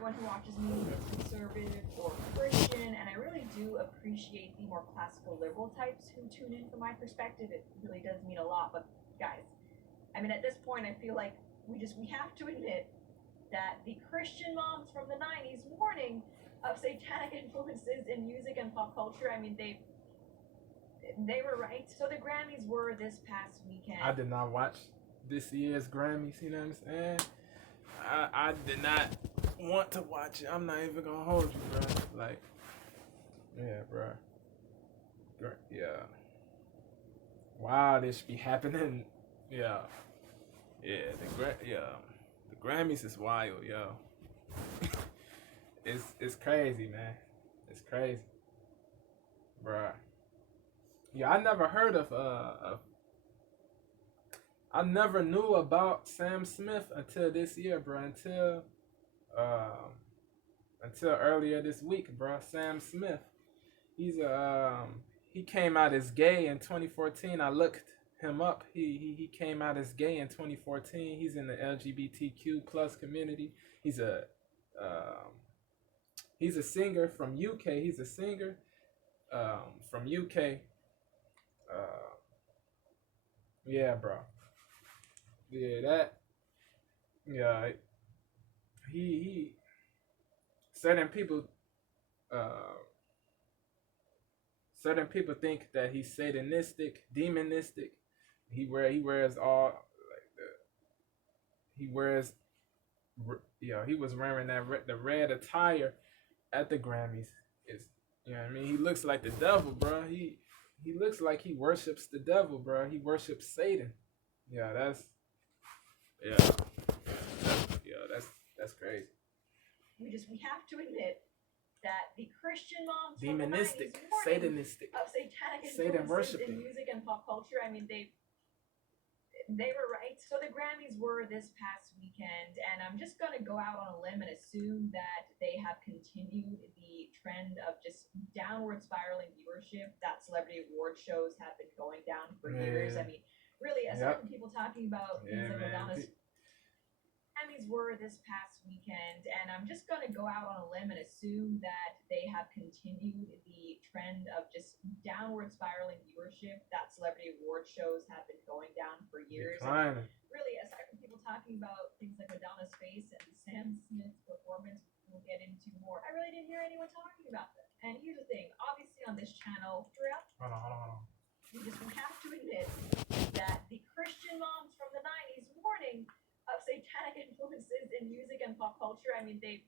everyone who watches me is conservative or Christian, and I really do appreciate the more classical liberal types who tune in from my perspective. It really does mean a lot. But guys, I mean, at this point, I feel like we have to admit that the Christian moms from the 90s warning of satanic influences in music and pop culture, I mean, they were right. So the Grammys were this past weekend. I did not watch this year's Grammys, you know what I'm saying? I did not want to watch it. I'm not even gonna hold you, bro. Like, yeah, bro. Yeah. Wow, this be happening. Yeah. Yeah, the Grammys is wild, yo. It's crazy, man. It's crazy, bruh. Yeah, I never heard of I never knew about Sam Smith until this year, bro. Until earlier this week, bro. Sam Smith. He came out as gay in 2014. I looked him up. He came out as gay in 2014. He's in the LGBTQ plus community. He's a singer from UK. He's a singer from UK. Yeah, bro. Yeah, that. Yeah, he. Certain people. Certain people think that he's satanistic, demonistic. He wears all like he wears. He was wearing the red attire at the Grammys. It's, you know what I mean? He looks like the devil, bro. He looks like he worships the devil, bro. He worships Satan. Yeah, that's crazy. We have to admit that the Christian moms demonistic, from the 90s satanistic, of satanic Satan influences worshiping in music and pop culture, I mean, they were right. So the Grammys were this past weekend, and I'm just going to go out on a limb and assume that they have continued the trend of just downward spiraling viewership that celebrity award shows have been going down for years. I mean, really, aside from people talking about things like Madonna's Grammys were this past weekend, and I'm just going to go out on a limb and assume that they have continued the trend of just downward spiraling viewership that celebrity award shows have been going down for years. And really, aside from people talking about things like Madonna's face and Sam Smith's performance, we'll get into more, I really didn't hear anyone talking about them. And here's the thing, obviously on this channel, throughout, we have to admit that the Christian moms from the 90s warning of satanic influences in music and pop culture, I mean, they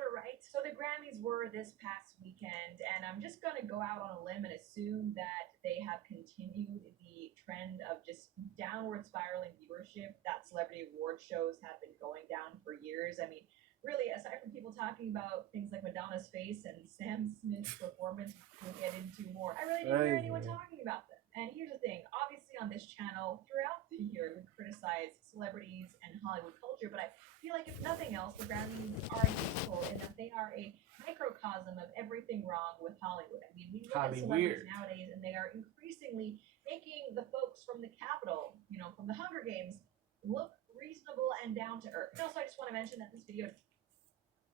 were right. So the Grammys were this past weekend, and I'm just going to go out on a limb and assume that they have continued the trend of just downward spiraling viewership that celebrity award shows have been going down for years. I mean, really, aside from people talking about things like Madonna's face and Sam Smith's performance, we'll get into more, I really didn't hear anyone talking about them. And here's the thing, obviously on this channel, throughout the year, we criticize celebrities and Hollywood culture, but I feel like if nothing else, the Grammys are useful in that they are a microcosm of everything wrong with Hollywood. I mean, we look at celebrities nowadays, and they are increasingly making the folks from the Capitol, from the Hunger Games, look reasonable and down to earth. And also, I just want to mention that this video,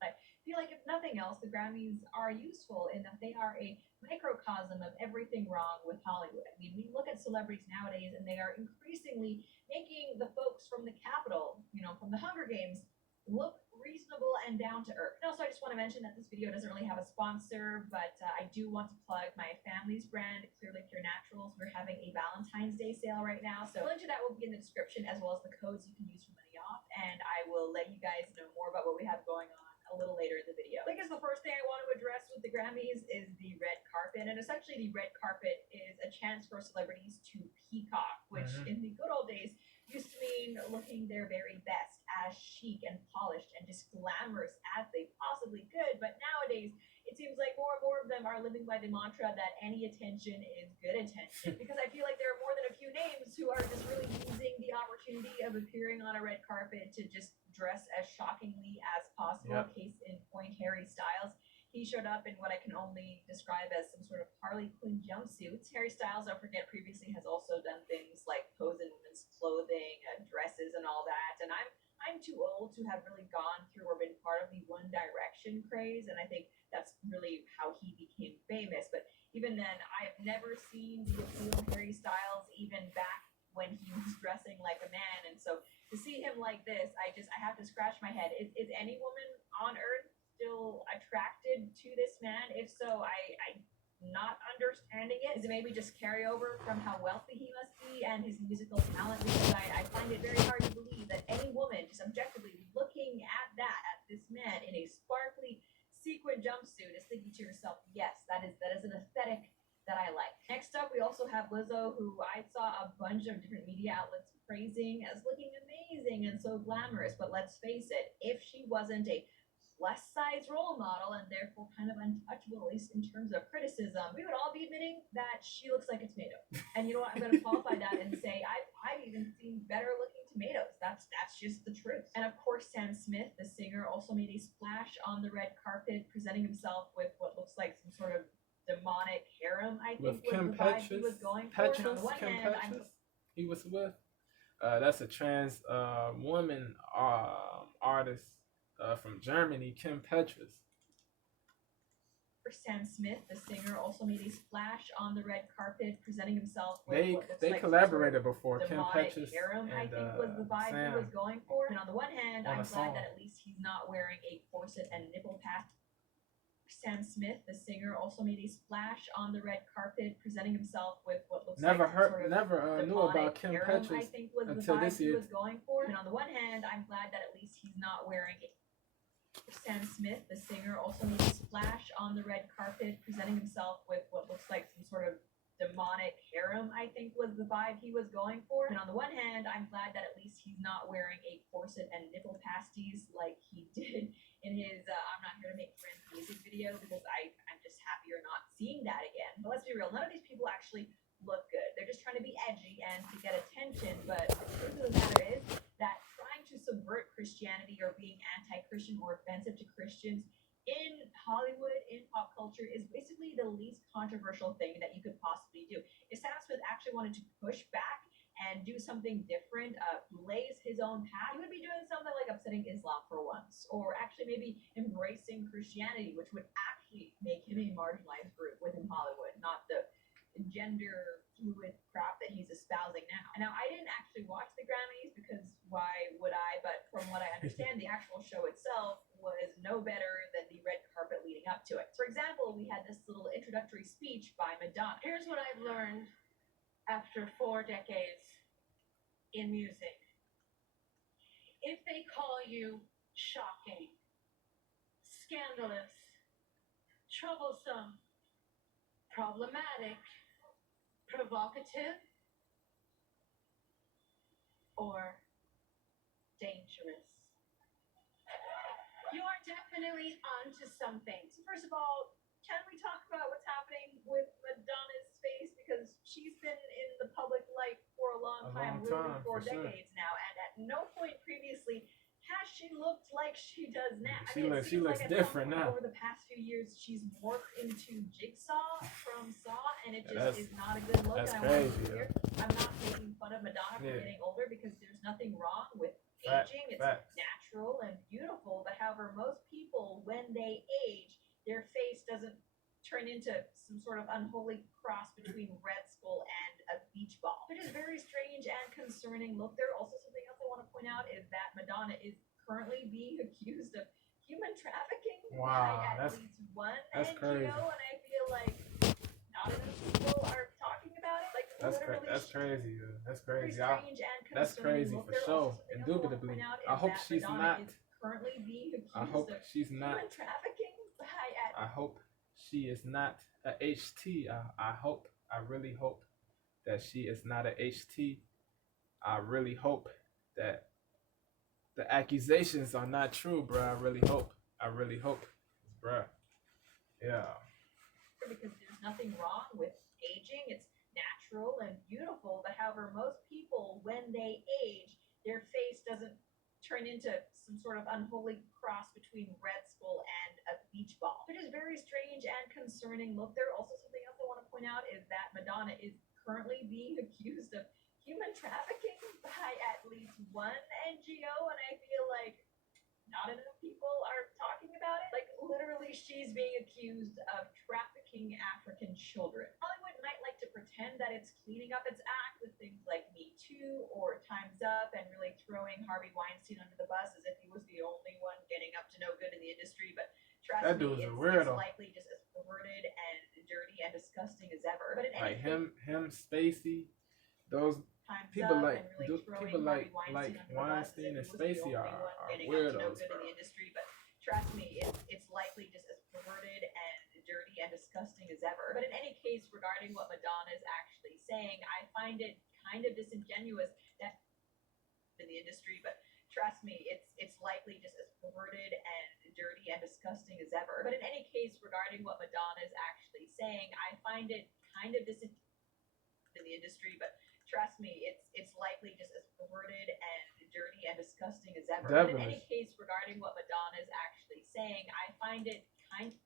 I feel like if nothing else, the Grammys are useful in that they are a microcosm of everything wrong with Hollywood. I mean, we look at celebrities nowadays, and they are increasingly making the folks from the Capitol, from the Hunger Games, look reasonable and down to earth. And also, I just want to mention that this video doesn't really have a sponsor, but I do want to plug my family's brand, Clearly Pure Naturals. We're having a Valentine's Day sale right now, so a link to that will be in the description, as well as the codes you can use for money off, and I will let you guys know more about what we have going on a little later in the video. I guess the first thing I want to address with the Grammys is the red carpet, and essentially the red carpet is a chance for celebrities to peacock, which in the good old days used to mean looking their very best, as chic and polished and just glamorous as they possibly could. But nowadays, it seems like more and more of them are living by the mantra that any attention is good attention, because I feel like there are more than a few names who are just really using the opportunity of appearing on a red carpet to just dress as shockingly as possible. Case in point, Harry Styles. He showed up in what I can only describe as some sort of Harley Quinn jumpsuits. Harry Styles, don't forget, previously has also done things like pose in women's clothing, dresses, and all that. And I'm too old to have really gone through or been fashion craze, and I think that's really how he became famous. But even then, I've never seen the appeal of Harry Styles even back when he was dressing like a man. And so to see him like this, I have to scratch my head. Is any woman on earth still attracted to this man? If so, I not understanding it. Is it maybe just carry over from how wealthy he must be and his musical talent? Because I find it very hard to believe that any woman just objectively looking at this man in a sparkly sequin jumpsuit is thinking to yourself, yes, that is an aesthetic that I like. Next up, we also have Lizzo, who I saw a bunch of different media outlets praising as looking amazing and so glamorous. But let's face it, if she wasn't a plus size role model and therefore kind of untouchable, at least in terms of criticism, we would all be admitting that she looks like a tomato. And you know what? I'm going to qualify that and say I've even seen better looking tomatoes. That's just the truth. And of course, Sam Smith, the singer, also made a splash on the red carpet, presenting himself with what looks like some sort of demonic harem, I think, was the vibe he was going for. And on the one hand, he was with. That's a trans woman artist from Germany, Kim Petras. Sam Smith, the singer, also made a splash on the red carpet, presenting himself with they like collaborated before. Kim Petras harem, I think, was the vibe Sam he was going for. And on the one hand, I'm song. glad that at least he's not wearing a corset and nipple patch. Sam Smith, the singer, also made a splash on the red carpet, presenting himself with what looks never like heard, sort of never knew about Kim harem, Petras I think, was until the vibe this year. he was going for. And on the one hand, I'm glad that at least he's not wearing a Sam Smith, the singer, also made a splash on the red carpet, presenting himself with what looks like some sort of demonic harem, I think, was the vibe he was going for. And on the one hand, I'm glad that at least he's not wearing a corset and nipple pasties like he did in his I'm Not Here to Make Friends music video, because I'm just happy you're not seeing that again. But let's be real, none of these people actually look good. They're just trying to be edgy and to get attention. But the truth of the matter is that trying to subvert Christianity or being anti-Christian or offensive to Christians in Hollywood, in pop culture, is basically the least controversial thing that you could possibly do. If Sam Smith actually wanted to push back and do something different, blaze his own path, he would be doing something like upsetting Islam for once, or actually maybe embracing Christianity, which would actually make him a marginalized group within Hollywood, not the gender fluid crap that he's espousing now. And now, I didn't actually watch the Grammys because why would I? But from what I understand, the actual show itself was no better than the red carpet leading up to it. For example, we had this little introductory speech by Madonna. Here's what I've learned after 4 decades in music. If they call you shocking, scandalous, troublesome, problematic, provocative, or dangerous, you are definitely onto something. So first of all, can we talk about what's happening with Madonna's face? Because she's been in the public light for a long time, literally 4 decades now, and at no point previously has she looked like she does now. She looks like different now. Over the past few years, she's morphed into Jigsaw from Saw, and it just is not a good look. That's and crazy. I'm not making fun of Madonna for getting older, because there's nothing wrong with aging. It's natural and beautiful. But however, most people, when they age, their face doesn't turn into some sort of unholy cross between Red Skull and a beach ball. It is very strange and concerning look. There also something else I want to point out is that Madonna is currently being accused of human trafficking by at least one NGO, crazy. and I feel like not enough people are talking about it. Like That's crazy. That's crazy. That's crazy. That's crazy for sure. Indubitably. I hope she's not. Currently being accused I hope she's not. human trafficking by I hope she is not a HT. I really hope that she is not a HT. I really hope that the accusations are not true, bro. I really hope, bro. Yeah. Because there's nothing wrong with aging. It's natural and beautiful. But however, most people, when they age, their face doesn't turn into some sort of unholy cross between Red Skull and a beach ball. It is very strange and concerning look. There also something else I want to point out is that Madonna is currently being accused of human trafficking by at least one NGO, and I feel like not enough people are talking about it. Like literally, she's being accused of trafficking African children. Hollywood might like to pretend that it's cleaning up its act with things like Me Too or Time's Up and really throwing Harvey Weinstein under the bus as if he was the only one getting up to no good in the industry, but trust That me, dude's a it's weirdo. likely just as perverted and dirty and disgusting as ever. But in any Like case, him, Stacy, those Time's people up like and really throwing people Harvey like Weinstein Weinstein under the and bus as if he Stacy was the only one are getting up to no weirdos, good bro. in the industry, but trust me, it's likely just as perverted and dirty and disgusting as ever. But in any case, regarding what Madonna is actually saying, I find it kind of disingenuous that in the industry, but trust me, it's likely just as perverted and dirty and disgusting as ever. But in any case, regarding what Madonna is actually saying, I find it kind of disingenuous in the industry, but trust me, it's likely just as perverted and dirty and disgusting as ever. But in any case, regarding what Madonna is actually saying, I find it kind of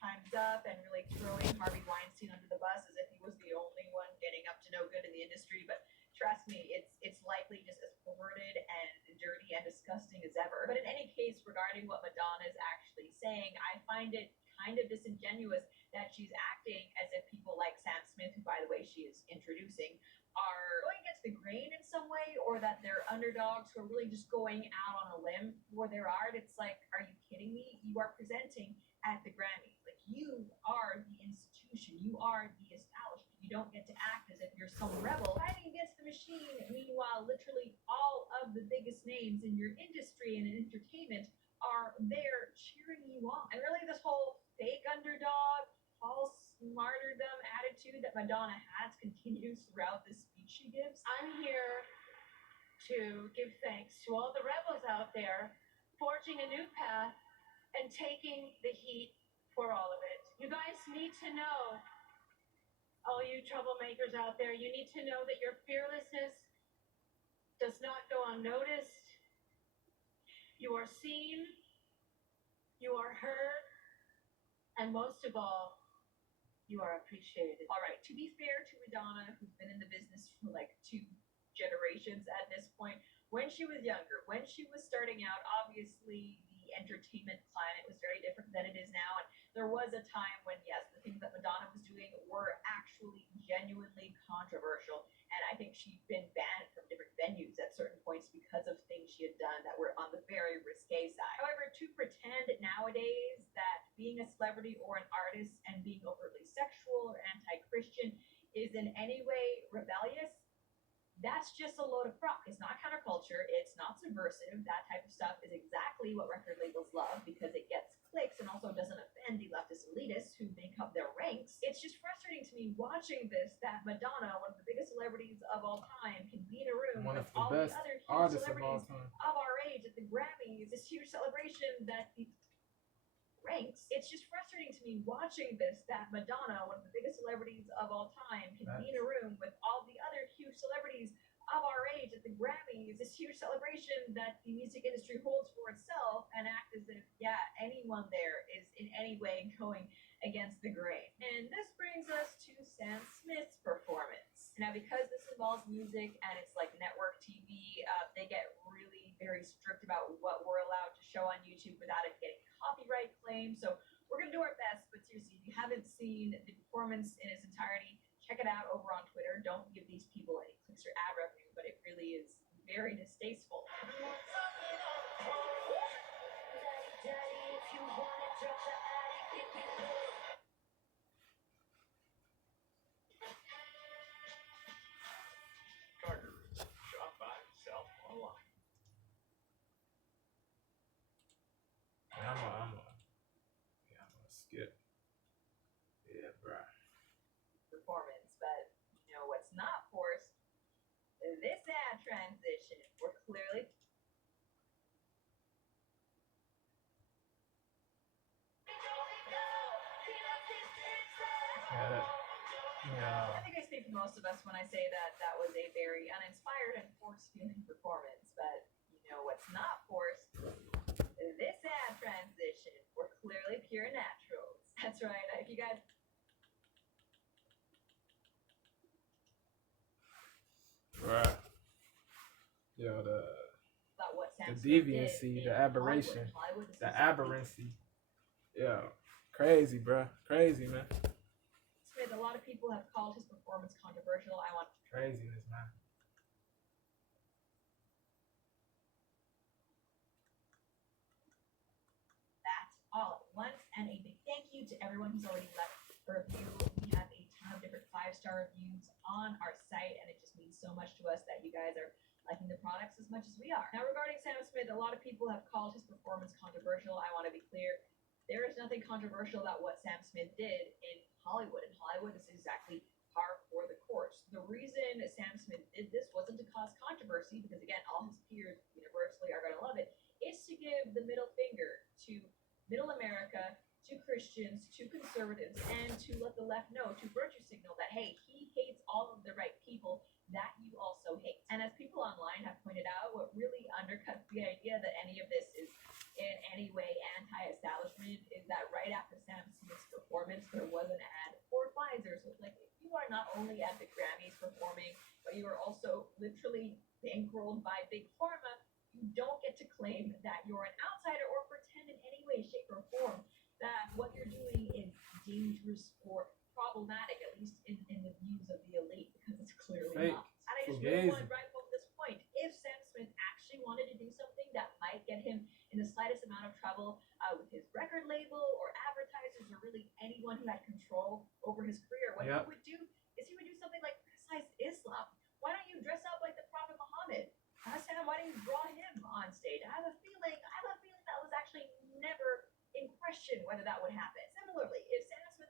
Time's Up and really throwing Harvey Weinstein under the bus as if he was the only one getting up to no good in the industry, but trust me, it's likely just as perverted and dirty and disgusting as ever. But in any case, regarding what Madonna is actually saying, I find it kind of disingenuous that she's acting as if people like Sam Smith, who by the way she is introducing, are going against the grain in some way, or that they're underdogs who are really just going out on a limb for their art. It's like, are you kidding me? You are presenting at the Grammys. Like, you are the institution. You are the establishment. You don't get to act as if you're some rebel fighting against the machine. Meanwhile, literally all of the biggest names in your industry and in entertainment are there cheering you on. And really, this whole fake underdog, false martyrdom attitude that Madonna has continues throughout this speech she gives. I'm here to give thanks to all the rebels out there forging a new path and taking the heat for all of it. You guys need to know, all you troublemakers out there, you need to know that your fearlessness does not go unnoticed. You are seen, you are heard, and most of all, you are appreciated. All right, to be fair to Madonna, who's been in the business for like 2 generations at this point, when she was younger, when she was starting out, obviously the entertainment climate was very different than it is now. And there was a time when, yes, the things that Madonna was doing were actually genuinely controversial. And I think she'd been banned from different venues at certain points because of things she had done that were on the very risque side. However, to pretend nowadays that being a celebrity or an artist and being overtly sexual or anti-Christian is in any way rebellious, that's just a load of crap. It's not counterculture. It's not subversive. That type of stuff is exactly what record labels love because it gets clicks and also doesn't offend the leftist elitists who make up their ranks. It's just frustrating to me watching this that Madonna, one of the biggest celebrities of all time, can be in a room One with of the all best the other huge artists of all celebrities time. of our age at the Grammys, this huge celebration that the ranks. It's just frustrating to me watching this that Madonna, one of the biggest celebrities of all time, can be in a room with all the other huge celebrities of our age at the Grammys, this huge celebration that the music industry holds for itself, and act as if, yeah, anyone there is in any way going against the grain. And this brings us to Sam Smith's performance. Now, because this involves music and it's like network TV, they get really very strict about what we're allowed to show on YouTube without it getting copyright claims. So we're gonna do our best, but seriously, if you haven't seen the performance in its entirety, check it out over on Twitter. Don't give these people any clicks or ad revenue, but it really is very distasteful. Shop by himself online. I'm gonna skip. Yeah, bro. Performance, but you know what's not forced? This ad transition. We're clearly Yeah. I think I speak for most of us when I say that that was a very uninspired and forced feeling performance, but you know what's not forced? This ad transition. We're clearly pure naturals. That's right. If you guys Right. Yo, thought what Sam the Smith deviancy, did the in aberration, Hollywood, the aberrancy Yeah, crazy, bro. Crazy, man. Smith, a lot of people have called his performance controversial. I want Craziness, man. that all at once. And a big thank you to everyone who's already left a review. We have a ton of different 5-star reviews on our site, and it just means so much to us that you guys are liking the products as much as we are. Now, regarding Sam Smith, a lot of people have called his performance controversial. I want to be clear. There is nothing controversial about what Sam Smith did in Hollywood. In Hollywood, this is exactly par for the course. The reason Sam Smith did this wasn't to cause controversy, because again, all his peers universally are going to love it. It's to give the middle finger to middle America, to Christians, to conservatives, and to let the left know, to virtue signal that, hey, he hates all of the right people that you also hate. And as people online have pointed out, what really undercuts the idea that any of this is in any way anti-establishment is that right after Sam Smith's performance, there was an ad for Pfizer. So it's like, if you are not only at the Grammys performing, but you are also literally bankrolled by Big Pharma, you don't get to claim that you're an outsider or pretend in any way, shape, or form that what you're doing is dangerous or problematic, at least in the views of the elite, because it's clearly Fake. not. And I just really want to drive home this point. If Sam Smith actually wanted to do something that might get him in the slightest amount of trouble with his record label or advertisers or really anyone who had control over his career, what he would do is he would do something like criticize Islam. Why don't you dress up like the Prophet Muhammad? Sam, why didn't you draw him on stage? I have a feeling that was actually never in question whether that would happen.